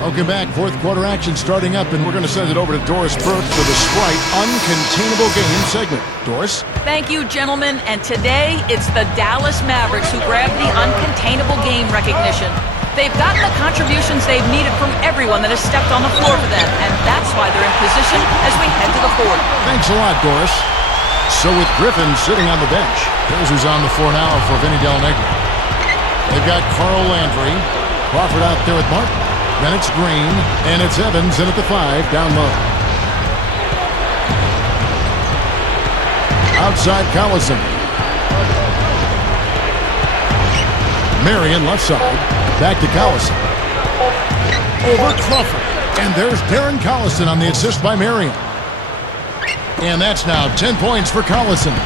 Welcome back. Fourth quarter action starting up, and we're going to send it over to Doris Burke for the Sprite Uncontainable Game segment. Doris? Thank you, gentlemen. And today, it's the Dallas Mavericks who grabbed the Uncontainable Game recognition. They've gotten the contributions they've needed from everyone that has stepped on the floor for them, and that's why they're in position as we head to the fourth. Thanks a lot, Doris. So with Griffin sitting on the bench, here's who's on the floor now for Vinny Del Negro. They've got Carl Landry, Crawford out there with Martin. Then it's Green, and it's Evans in at the 5, down low. Outside Collison. Marion left side, back to Collison. Over Crawford, and there's Darren Collison on the assist by Marion. And that's now 10 points for Collison.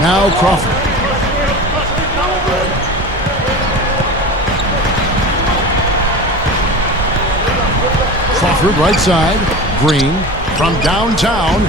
Now Crawford. Crawford right side. Green from downtown.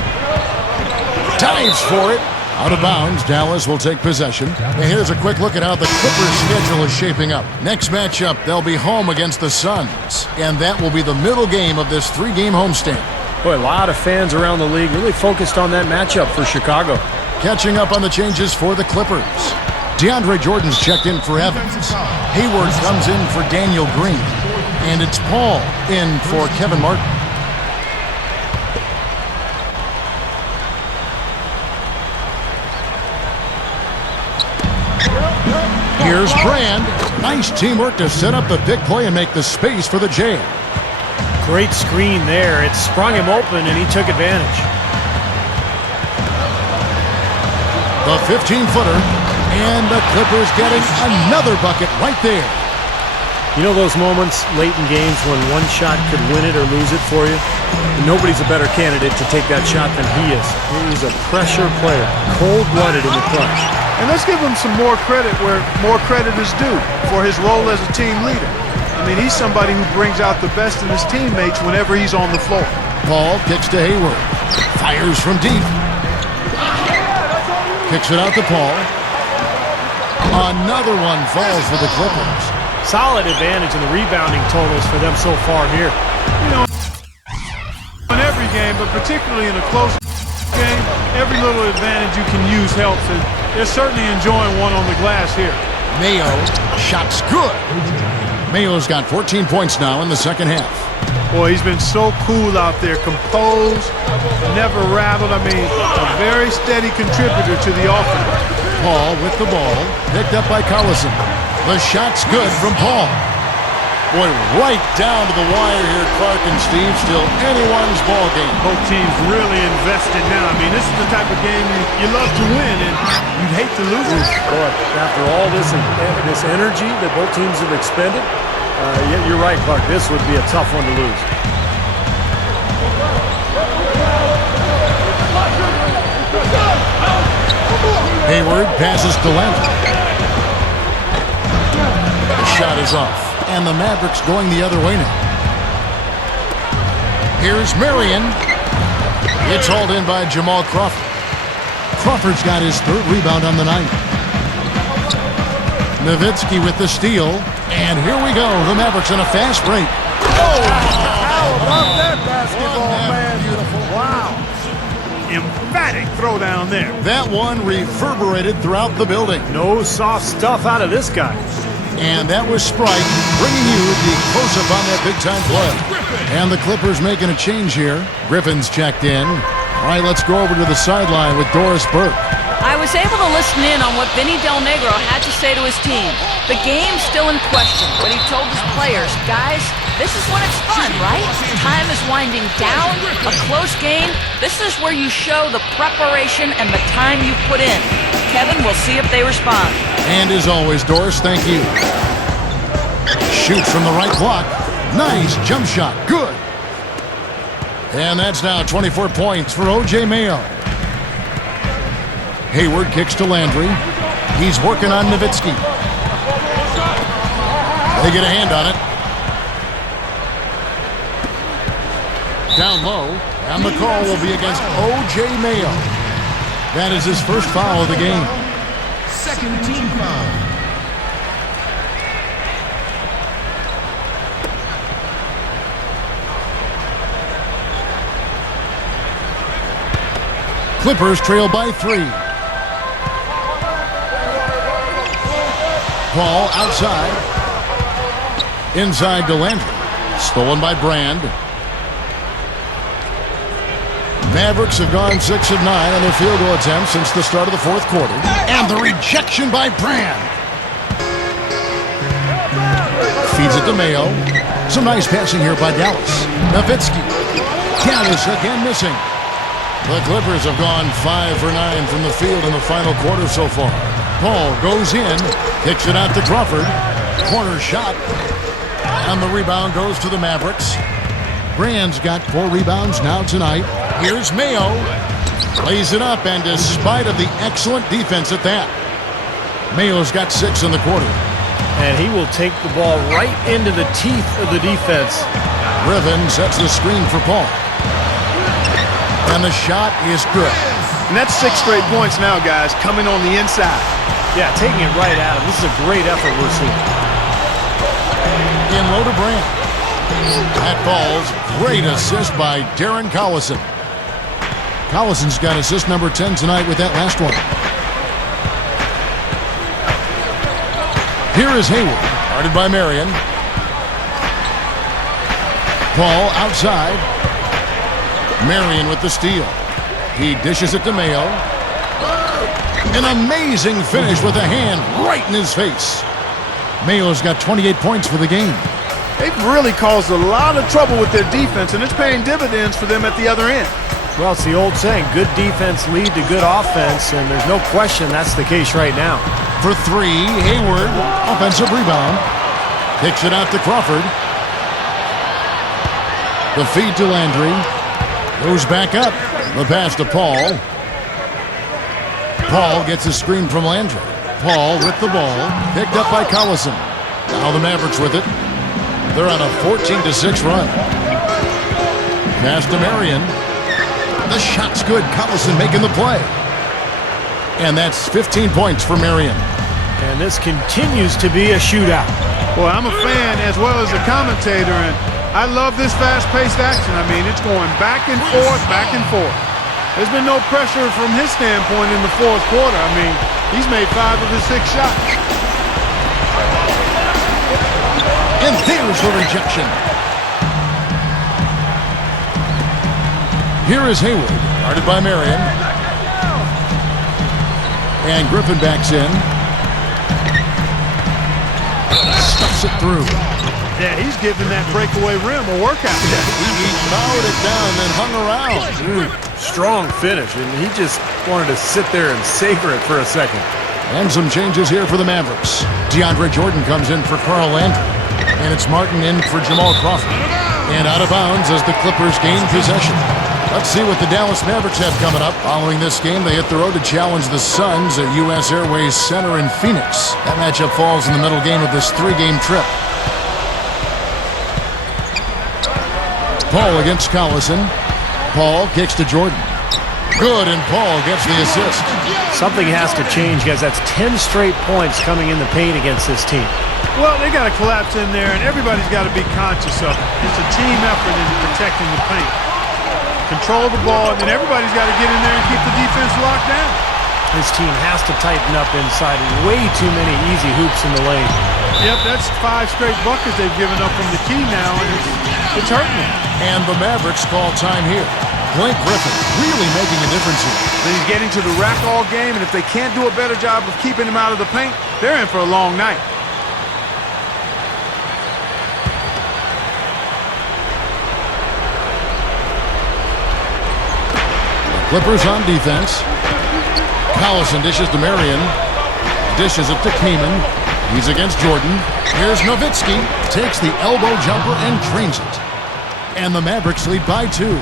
Dives for it. Out of bounds. Dallas will take possession. And here's a quick look at how the Clippers' schedule is shaping up. Next matchup, they'll be home against the Suns. And that will be the middle game of this 3-game homestand. Boy, a lot of fans around the league really focused on that matchup for Chicago. Catching up on the changes for the Clippers. DeAndre Jordan's checked in for Evans. Hayward comes in for Daniel Green. And it's Paul in for Kevin Martin. Here's Brand. Nice teamwork to set up the big play and make the space for the Jam. Great screen there. It sprung him open, and he took advantage. The 15-footer. And the Clippers getting another bucket right there. You know those moments late in games when one shot could win it or lose it for you? Nobody's a better candidate to take that shot than he is. He's a pressure player, cold-blooded in the clutch. And let's give him some more credit where more credit is due for his role as a team leader. I mean, he's somebody who brings out the best in his teammates whenever he's on the floor. Paul kicks to Hayward. Fires from deep. Kicks it out to Paul. Another one falls for the Clippers. Solid advantage in the rebounding totals for them so far here. You know, in every game, but particularly in a close game, every little advantage you can use helps. And they're certainly enjoying one on the glass here. Mayo, shot's good. Mayo's got 14 points now in the second half. Boy, he's been so cool out there, composed, never rattled. I mean, a very steady contributor to the offense. Paul with the ball, picked up by Collison. The shot's good from Paul. Boy, right down to the wire here, Clark and Steve. Still anyone's ball game. Both teams really invested now. I mean, this is the type of game you love to win, and you'd hate to lose it. Boy, after all this energy that both teams have expended, yeah, you're right, Clark. This would be a tough one to lose. Hayward passes to Landry. The shot is off. And the Mavericks going the other way now. Here's Marion. It's hauled in by Jamal Crawford. Crawford's got his third rebound on the night. Nowitzki with the steal. And here we go. The Mavericks in a fast break. Oh! How about that basketball, man? Beautiful. Wow. Emphatic throwdown there. That one reverberated throughout the building. No soft stuff out of this guy. And that was Sprite bringing you the close-up on that big-time play. And the Clippers making a change here. Griffin's checked in. All right, let's go over to the sideline with Doris Burke. I was able to listen in on what Vinny Del Negro had to say to his team. The game's still in question, but he told his players, guys, this is when it's fun, right? Time is winding down, a close game. This is where you show the preparation and the time you put in. Kevin, we'll see if they respond. And as always, Doris, thank you. Shoots from the right block. Nice jump shot. Good. And that's now 24 points for O.J. Mayo. Hayward kicks to Landry. He's working on Nowitzki. They get a hand on it. Down low. And the call will be against O.J. Mayo. That is his first foul of the game. Second team foul. Clippers trail by 3. Paul outside. Inside to Landry. Stolen by Brand. Mavericks have gone 6 of 9 on their field goal attempts since the start of the fourth quarter. And the rejection by Brand. Feeds it to Mayo. Some nice passing here by Dallas. Nowitzki. Dallas again missing. The Clippers have gone 5 for 9 from the field in the final quarter so far. Paul goes in, kicks it out to Crawford. Corner shot. And the rebound goes to the Mavericks. Brand's got 4 rebounds now tonight. Here's Mayo. Lays it up, and despite of the excellent defense at that, Mayo's got 6 in the quarter. And he will take the ball right into the teeth of the defense. Griffin sets the screen for Paul. And the shot is good. And that's 6 straight points now, guys, coming on the inside. Yeah, taking it right at him. This is a great effort we're seeing. In low to Brand. That falls. Great assist by Darren Collison. Collison's got assist number 10 tonight with that last one. Here is Hayward, guarded by Marion. Paul outside. Marion with the steal. He dishes it to Mayo. An amazing finish with a hand right in his face. Mayo's got 28 points for the game. They've really caused a lot of trouble with their defense, and it's paying dividends for them at the other end. Well, it's the old saying, good defense lead to good offense, and there's no question that's the case right now. For 3, Hayward, offensive rebound. Kicks it out to Crawford. The feed to Landry. Goes back up. The pass to Paul. Paul gets a screen from Landry. Paul with the ball. Picked up by Collison. Now the Mavericks with it. They're on a 14-6 run. Pass to Marion. The shot's good. Collison making the play. And that's 15 points for Marion. And this continues to be a shootout. Well, I'm a fan as well as a commentator, and I love this fast-paced action. I mean, it's going back and forth, back and forth. There's been no pressure from his standpoint in the fourth quarter. I mean, he's made 5 of his 6 shots. And there's the rejection. Here is Hayward, guarded by Marion. And Griffin backs in. Stuffs it through. Yeah, he's giving that breakaway rim a workout. He powered it down and then hung around. Strong finish, and he just wanted to sit there and savor it for a second. And some changes here for the Mavericks. DeAndre Jordan comes in for Carl Landry. And it's Martin in for Jamal Crawford. And out of bounds as the Clippers gain possession. Let's see what the Dallas Mavericks have coming up. Following this game, they hit the road to challenge the Suns at U.S. Airways Center in Phoenix. That matchup falls in the middle game of this 3-game trip. Paul against Collison. Paul kicks to Jordan. Good, and Paul gets the assist. Something has to change, guys. That's 10 straight points coming in the paint against this team. Well, they got to collapse in there, and everybody's got to be conscious of it. It's a team effort in protecting the paint. Control the ball, and then everybody's got to get in there and keep the defense locked down. This team has to tighten up inside. Way too many easy hoops in the lane. Yep, that's 5 straight buckets they've given up from the key now, and it's hurting them. And the Mavericks call time here. Blake Griffin really making a difference here. He's getting to the rack all game, and if they can't do a better job of keeping him out of the paint, they're in for a long night. Clippers on defense. Collison dishes to Marion. Dishes it to Keenan. He's against Jordan. Here's Nowitzki. Takes the elbow jumper and drains it. And the Mavericks lead by 2.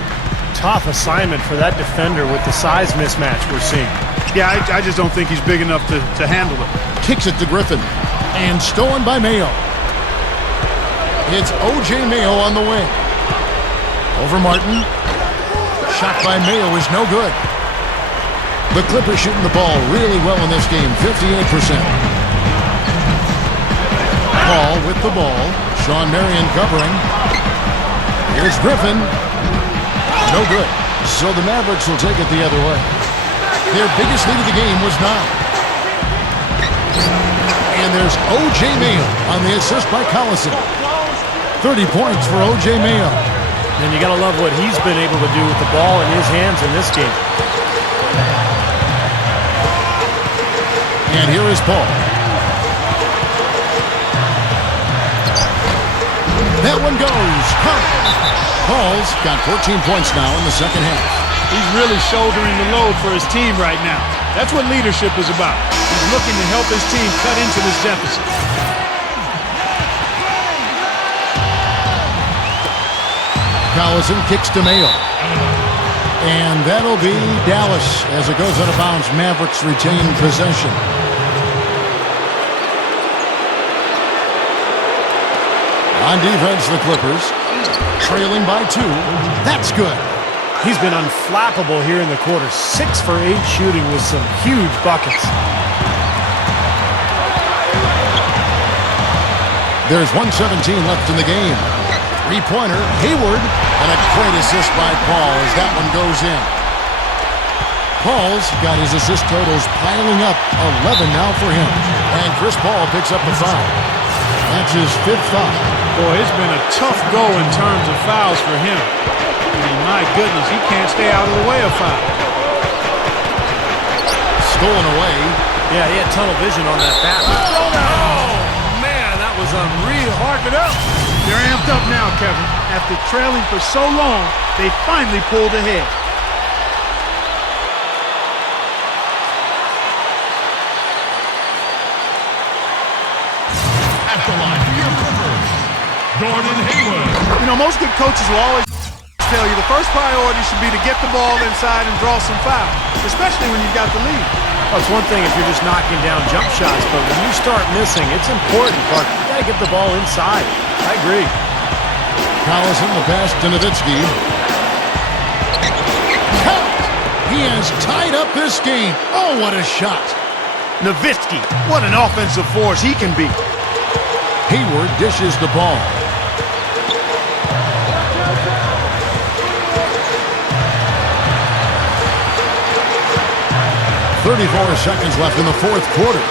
Tough assignment for that defender with the size mismatch we're seeing. Yeah, I just don't think he's big enough to handle it. Kicks it to Griffin. And stolen by Mayo. It's O.J. Mayo on the wing. Over Martin. Shot by Mayo is no good. The Clippers shooting the ball really well in this game, 58%. Paul with the ball. Sean Marion covering. Here's Griffin. No good. So the Mavericks will take it the other way. Their biggest lead of the game was 9. And there's O.J. Mayo on the assist by Collison. 30 points for O.J. Mayo. And you got to love what he's been able to do with the ball in his hands in this game. And here is Paul. That one goes. Paul's got 14 points now in the second half. He's really shouldering the load for his team right now. That's what leadership is about. He's looking to help his team cut into this deficit. Collison kicks to Mayo. And that'll be Dallas as it goes out of bounds. Mavericks retain possession. On defense, the Clippers trailing by 2. That's good. He's been unflappable here in the quarter. 6 for 8 shooting with some huge buckets. There's 1:17 left in the game. Three-pointer, Hayward, and a great assist by Paul as that one goes in. Paul's got his assist totals piling up, 11 now for him. And Chris Paul picks up the foul. That's his 5th foul. Boy, it's been a tough go in terms of fouls for him. I mean, my goodness, he can't stay out of the way of foul. Stolen away. Yeah, he had tunnel vision on that bat. Oh, man, that was unreal. Hark it up. They're amped up now, Kevin. After trailing for so long, they finally pulled ahead. At the line for your Clippers, Gordon Hayward. You know, most good coaches will always tell you the first priority should be to get the ball inside and draw some fouls, especially when you've got the lead. Well, it's one thing if you're just knocking down jump shots, but when you start missing, it's important, Clark. You got to get the ball inside. I agree. Collison, the pass to Nowitzki. He has tied up this game. Oh, what a shot. Nowitzki, what an offensive force he can be. Hayward dishes the ball. .34 seconds left in the 4th quarter.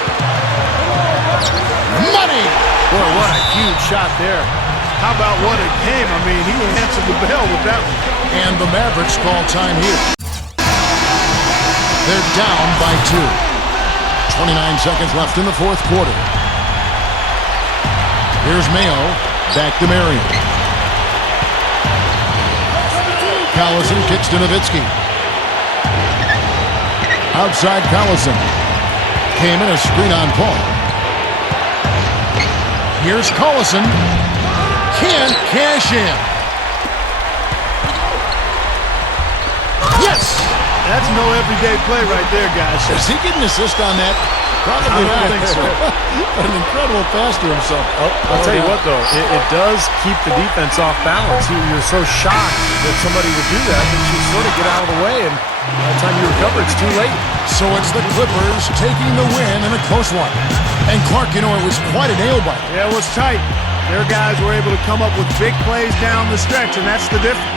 Money! Boy, what a huge shot there. How about what a game? I mean, he answered the bell with that one. And the Mavericks call time here. They're down by 2. 29 seconds left in the 4th quarter. Here's Mayo. Back to Marion. Collison kicks to Nowitzki. Outside Collison. Came in a screen on Paul. Here's Collison. Can't cash in. Yes! That's no everyday play right there, guys. Is he getting an assist on that? Probably I don't not. think so. An incredible pass to himself. I'll tell you what, though, it does keep the defense off balance. You're so shocked that somebody would do that that you sort of get out of the way, and by the time you recover, it's too late. So it's the Clippers taking the win in a close one. And Clark, you know, it was quite a nail-biter. Yeah, it was tight. Their guys were able to come up with big plays down the stretch, and that's the difference.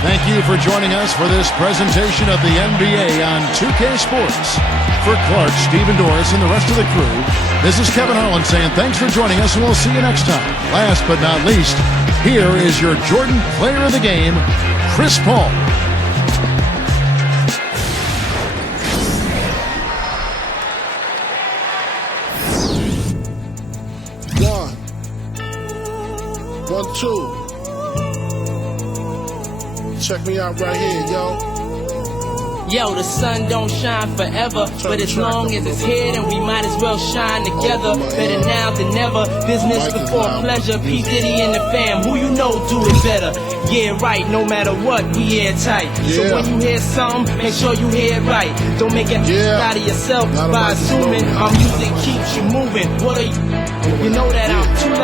Thank you for joining us for this presentation of the NBA on 2K Sports. For Clark, Stephen Doris, and the rest of the crew, this is Kevin Harlan saying thanks for joining us, and we'll see you next time. Last but not least, here is your Jordan Player of the Game, Chris Paul. One, two. Check me out right here, yo. Yo, the sun don't shine forever, but as long as it's here, then we might as well shine together. Better now than never, business before pleasure. P. Diddy and the fam, who you know do it better. Yeah, right, no matter what, we airtight. So when you hear something, make sure you hear it right. Don't make it out of yourself by assuming our music keeps you moving. What are you? You know that I'm too